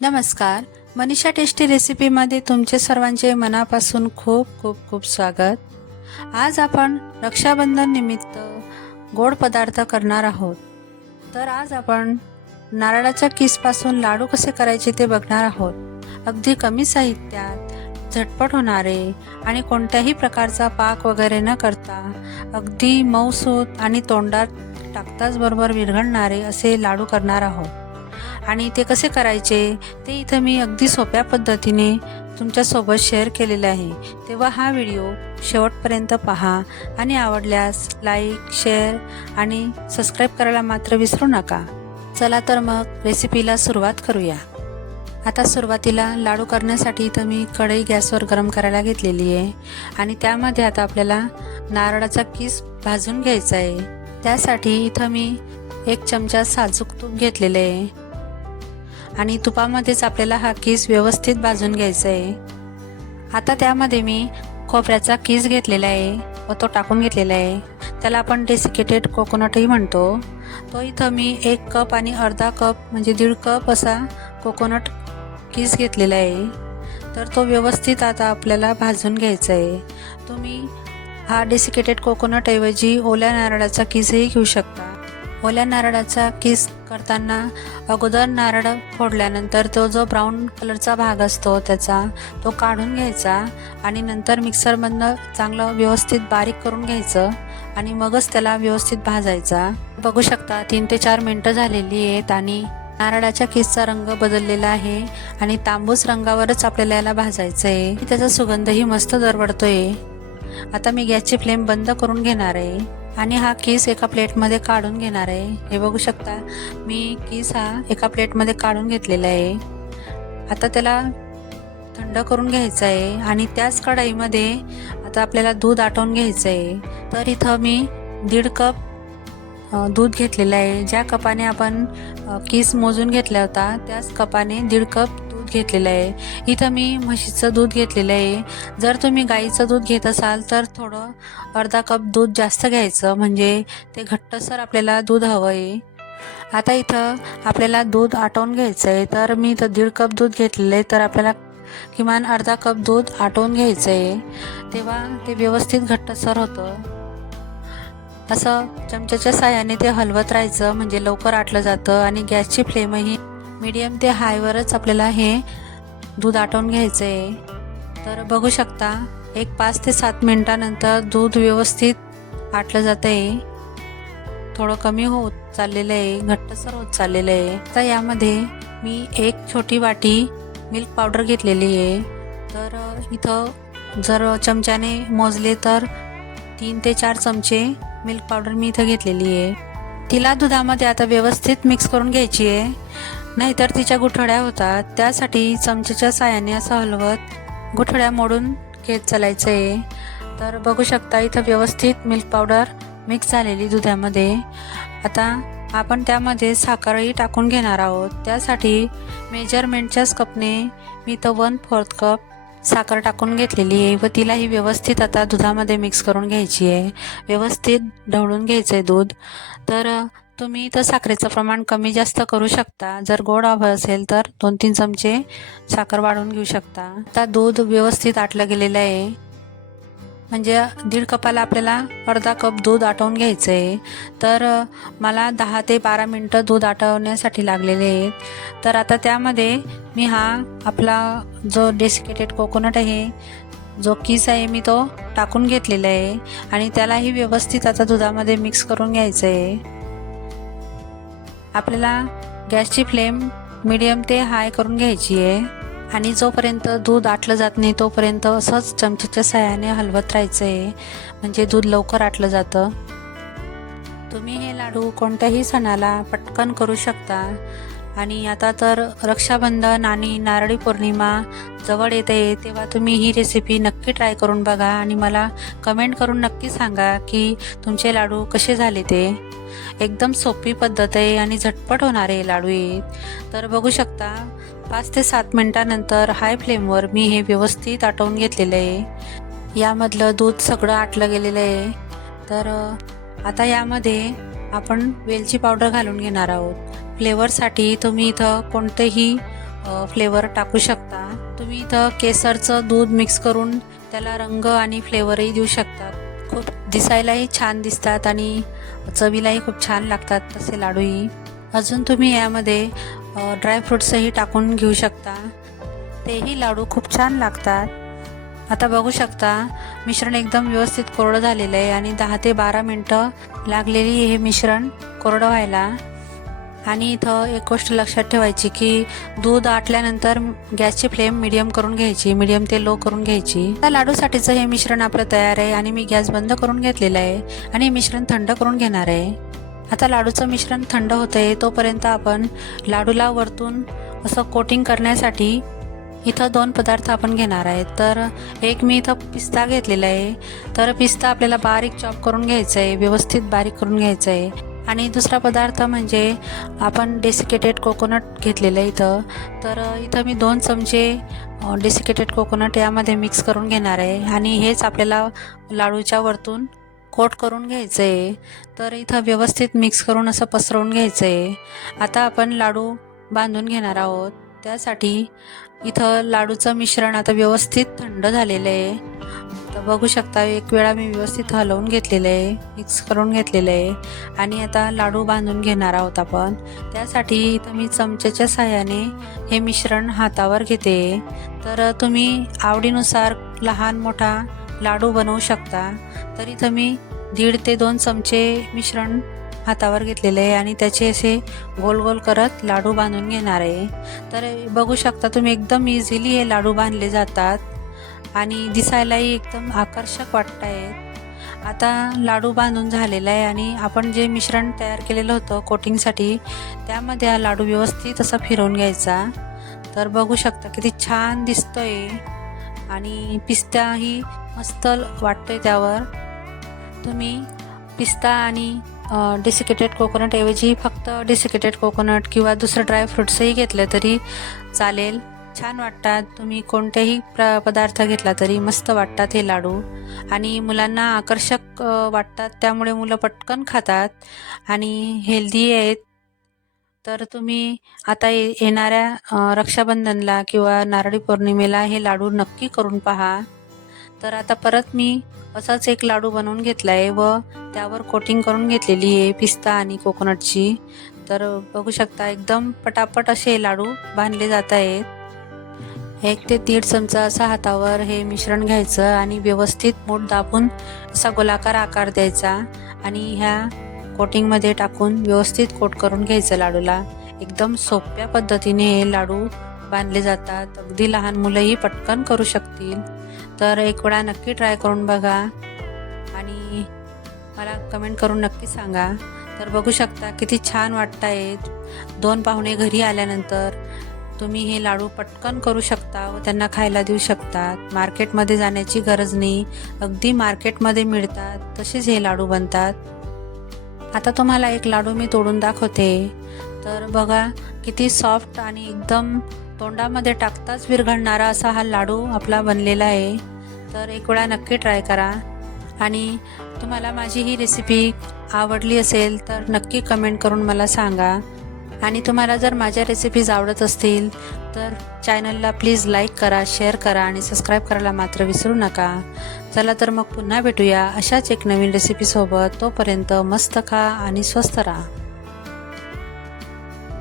नमस्कार. मनीषा टेस्टी रेसिपीमध्ये तुमचे सर्वांचे मनापासून खूप खूप खूप स्वागत. आज आपण रक्षाबंधन निमित्त गोड पदार्थ करणार आहोत. तर आज आपण नारळाच्या किसपासून लाडू कसे करायचे ते बघणार आहोत. अगदी कमी साहित्यात झटपट होणारे आणि कोणत्याही प्रकारचा पाक वगैरे न करता अगदी मऊसूत आणि तोंडात टाकताच बरोबर विरघळणारे असे लाडू करणार आहोत. आणि ते कसे करायचे ते इथं मी अगदी सोप्या पद्धतीने तुमच्यासोबत शेअर केलेलं आहे. तेव्हा हा व्हिडिओ शेवटपर्यंत पहा आणि आवडल्यास लाईक शेअर आणि सबस्क्राईब करायला मात्र विसरू नका. चला तर मग रेसिपीला सुरुवात करूया. आता सुरुवातीला लाडू करण्यासाठी इथं मी कढई गॅसवर गरम करायला घेतलेली आहे आणि त्यामध्ये आता आपल्याला नारळाचा किस भाजून घ्यायचा आहे. त्यासाठी इथं मी एक चमचा साजूक तूप घेतलेलं आहे. आणि तुपामध्येच आपल्याला हा किस व्यवस्थित भाजून घ्यायचा आहे आता त्यामध्ये मी खोबऱ्याचा किस घेतलेला आहे व तो टाकून घेतलेला आहे. त्याला आपण डेसिकेटेड कोकोनटही म्हणतो. तो इथं मी एक कप आणि अर्धा कप म्हणजे दीड कप असा कोकोनट किस घेतलेला आहे. तर तो व्यवस्थित आता आपल्याला भाजून घ्यायचा आहे तुम्ही हा डेसिकेटेड कोकोनटऐवजी ओल्या नारळाचा किसही घेऊ शकता. ओल्या नारळाचा किस करताना अगोदर नारळ फोडल्यानंतर तो जो ब्राऊन कलरचा भाग असतो त्याचा तो काढून घ्यायचा आणि नंतर मिक्सरमधनं चांगलं व्यवस्थित बारीक करून घ्यायचं आणि मगच त्याला व्यवस्थित भाजायचा. बघू शकता तीन ते चार मिनटं झालेली आहेत आणि नारळाच्या केसचा रंग बदललेला आहे आणि तांबूस रंगावरच आपल्याला याला भाजायचं आहे त्याचा सुगंधही मस्त दरवडतोय आता मी गॅसची फ्लेम बंद करून घेणार आहे. आणि हा केस एका प्लेटमध्ये काढून घेणार आहे. हे बघू शकता मी किस हा एका प्लेटमध्ये काढून घेतलेला आहे. आता त्याला थंड करून घ्यायचं आहे आणि त्याच कढाईमध्ये आता आपल्याला दूध आटवून घ्यायचं आहे. तर इथं मी दीड कप दूध घेतलेलं आहे. ज्या कपाने आपण किस मोजून घेतला होता त्याच कपाने दीड कप दूध घेतलेलं आहे. इथं मी म्हशीचं दूध घेतलेलं आहे. जर तुम्ही गाईचं दूध घेत असाल तर थोडं अर्धा कप दूध जास्त घ्यायचं. म्हणजे ते घट्टसर आपल्याला दूध हवं आहे. आता इथं आपल्याला दूध आटवून घ्यायचं आहे. तर मी इथं दीड कप दूध घेतलेलं आहे. तर आपल्याला किमान अर्धा कप दूध आटवून घ्यायचं आहे. तेव्हा ते व्यवस्थित घट्टसर होतं. असं चमच्याच्या साह्याने ते हलवत राहायचं. म्हणजे लवकर आटलं जातं आणि गॅसची फ्लेमही मीडियम ते हायवरच आपल्याला हे दूध आटवून घ्यायचं आहे तर बघू शकता एक पाच ते सात मिनटानंतर दूध व्यवस्थित आटलं जातं आहे थोडं कमी होत चाललेलं आहे घट्टसर होत चाललेलं आहे तर यामध्ये मी एक छोटी वाटी मिल्क पावडर घेतलेली आहे. तर इथं जर चमच्याने मोजले तर तीन ते चार चमचे मिल्क पावडर मी इथं घेतलेली आहे. तिला दुधामध्ये आता व्यवस्थित मिक्स करून घ्यायची आहे. नाहीतर तिच्या गुठळ्या होतात. त्यासाठी चमच्याच्या साहाय्याने असं हलवत गुठळ्या मोडून घेत चालायचं. आहे तर बघू शकता इथं व्यवस्थित मिल्क पावडर मिक्स झालेली दुधामध्ये. आता आपण त्यामध्ये साखरही टाकून घेणार आहोत. त्यासाठी मेजरमेंटच्याच कपने मी तर वन फोर्थ कप साखर टाकून घेतलेली आहे व तिलाही व्यवस्थित आता दुधामध्ये मिक्स करून घ्यायची आहे. व्यवस्थित ढवळून घ्यायचं आहे दूध. तर तुम्ही इथं साखरेचं प्रमाण कमी जास्त करू शकता. जर गोड हवं असेल तर दोन तीन चमचे साखर वाढवून घेऊ शकता. आता दूध व्यवस्थित आटलं गेलेलं आहे. म्हणजे दीड कपाला आपल्याला अर्धा कप दूध आटवून घ्यायचं आहे तर मला दहा ते बारा मिनटं दूध आटवण्यासाठी लागलेले आहेत. तर आता त्यामध्ये मी हा आपला जो डेसिकेटेड कोकोनट आहे जो किस आहे मी तो टाकून घेतलेला आहे. आणि त्यालाही व्यवस्थित आता दुधामध्ये मिक्स करून घ्यायचं आहे आपल्याला गॅसची फ्लेम मिडियम ते हाय करून घ्यायची आहे. आणि जोपर्यंत दूध आटलं जात नाही तोपर्यंत असंच चमच्याच्या सहाय्याने हलवत राहायचं आहे म्हणजे दूध लवकर आटलं जातं. तुम्ही हे लाडू कोणत्याही सणाला पटकन करू शकता. आणि आता तर रक्षाबंधन आणि नारळी पौर्णिमा जवळ येते तेव्हा तुम्ही ही रेसिपी नक्की ट्राय करून बघा. आणि मला कमेंट करून नक्की सांगा की तुमचे लाडू कसे झाले ते. एकदम सोपी पद्धत आहे आणि झटपट होणारे लाडू आहेत तर बघू शकता पाच ते सात मिनटानंतर हाय फ्लेमवर मी हे व्यवस्थित आटवून घेतलेलं आहे. यामधलं दूध सगळं आटलं गेलेलं आहे. तर आता यामध्ये आपण वेलची पावडर घालून घेणार आहोत. फ्लेवरसाठी तुम्ही इथं कोणतेही फ्लेवर टाकू शकता. तुम्ही इथं केसरचं दूध मिक्स करून त्याला रंग आणि फ्लेवरही देऊ शकता. खूप दिसायलाही छान दिसतात आणि चवीलाही खूप छान लागतात तसे लाडूही. अजून तुम्ही यामध्ये ड्रायफ्रुट्सही टाकून घेऊ शकता. तेही लाडू खूप छान लागतात. आता बघू शकता मिश्रण एकदम व्यवस्थित कोरडं झालेलं आहे आणि दहा ते बारा मिनटं लागलेली हे मिश्रण कोरडं व्हायला. आणि इथं एक गोष्ट लक्षात ठेवायची की दूध आटल्यानंतर गॅसची फ्लेम मिडियम करून घ्यायची मिडियम ते लो करून घ्यायची. त्या लाडूसाठीचं हे मिश्रण आपलं तयार आहे आणि मी गॅस बंद करून घेतलेलं आहे आणि हे मिश्रण थंड करून घेणार आहे. आता लाडूचं मिश्रण थंड होतंय तोपर्यंत आपण लाडूला वरतून असं कोटिंग करण्यासाठी इथं दोन पदार्थ आपण घेणार आहेत तर एक मी इथं पिस्ता घेतलेला आहे. तर पिस्ता आपल्याला बारीक चॉप करून घ्यायचा आहे व्यवस्थित बारीक करून घ्यायचं आहे आणि दुसरा पदार्थ म्हणजे आपण डेसिकेटेड कोकोनट घेतलेलं आहे इथं. तर इथं मी दोन चमचे डेसिकेटेड कोकोनट यामध्ये मिक्स करून घेणार आहे. आणि हेच आपल्याला लाडूच्या वरतून कोट करून घ्यायचं आहे तर इथं व्यवस्थित मिक्स करून असं पसरवून घ्यायचं आहे आता आपण लाडू बांधून घेणार आहोत. त्यासाठी इथं लाडूचं मिश्रण आता व्यवस्थित थंड झालेलं आहे. तर बघू शकता एक वेळा मी व्यवस्थित हलवून घेतलेलं आहे मिक्स करून घेतलेलं आहे. आणि आता लाडू बांधून घेणार आहोत आपण. त्यासाठी इथं मी चमच्याच्या साह्याने हे मिश्रण हातावर घेते. तर तुम्ही आवडीनुसार लहान मोठा लाडू बनवू शकता. तर इथं मी दीड ते दोन चमचे मिश्रण हातावर घेतलेले आहे आणि त्याचे असे गोल गोल करत लाडू बांधून घेणार आहे. तर बघू शकता तुम्ही एकदम इझिली हे लाडू बांधले जातात. आणि दिसायलाही एकदम आकर्षक वाटत आहेत आता लाडू बांधून झालेला आहे आणि आपण जे मिश्रण तयार केलेलं होतं कोटिंगसाठी त्यामध्ये हा लाडू व्यवस्थित असा फिरवून घ्यायचा. तर बघू शकता किती छान दिसतोय. आणि पिस्ताही मस्त वाटतोय त्यावर. तुम्ही पिस्ता आणि डेसिकेटेड कोकोनट ऐवजी फक्त डेसिकेटेड कोकोनट किंवा दुसरं ड्रायफ्रुट्सही घेतलं तरी चालेल. छान वाटतात. तुम्ही कोणतेही प्र पदार्थ घेतला तरी मस्त वाटतात हे लाडू. आणि मुलांना आकर्षक वाटतात. त्यामुळे मुलं पटकन खातात. आणि हेल्दी आहेत. तर तुम्ही आता ये येणाऱ्या रक्षाबंधनला किंवा नारळी पौर्णिमेला हे लाडू नक्की करून पहा. तर आता परत मी असाच एक लाडू बनवून घेतला आहे व त्यावर कोटिंग करून घेतलेली आहे पिस्ता आणि कोकोनटची. तर बघू शकता एकदम पटापट असे लाडू बांधले जात आहेत. एक ते दीड चमचा असा हातावर हे मिश्रण घ्यायचं आणि व्यवस्थित मूठ दाबून असा गोलाकार आकार द्यायचा आणि ह्या कोटिंगमध्ये टाकून व्यवस्थित कोट करून घ्यायचं लाडूला. एकदम सोप्या पद्धतीने हे लाडू बांधले जातात. अगदी लहान मुलंही पटकन करू शकतील. तर एक वेळा नक्की ट्राय करून बघा आणि मला कमेंट करून नक्की सांगा. तर बघू शकता किती छान वाटत आहेत दोन पाहुणे घरी आल्यानंतर तुम्ही हे लाडू पटकन करू शकता व त्यांना खायला देऊ शकतात मार्केटमध्ये जाण्याची गरज नाही. अगदी मार्केटमध्ये मिळतात तसेच हे लाडू बनतात. आता तुम्हाला एक लाडू मी तोडून दाखवते. तर बघा किती सॉफ्ट आणि एकदम तोंडामध्ये टाकताच विरघळणारा असा हा लाडू आपला बनलेला आहे. तर एक वेळा नक्की ट्राय करा. आणि तुम्हाला माझी ही रेसिपी आवडली असेल तर नक्की कमेंट करून मला सांगा. आणि तुम्हाला जर माझ्या रेसिपीज आवडत असतील तर चॅनलला प्लीज लाईक करा शेअर करा आणि सबस्क्राईब करायला मात्र विसरू नका. चला तर मग पुन्हा भेटूया अशाच एक नवीन रेसिपीसोबत तोपर्यंत मस्त खा आणि स्वस्त राहा.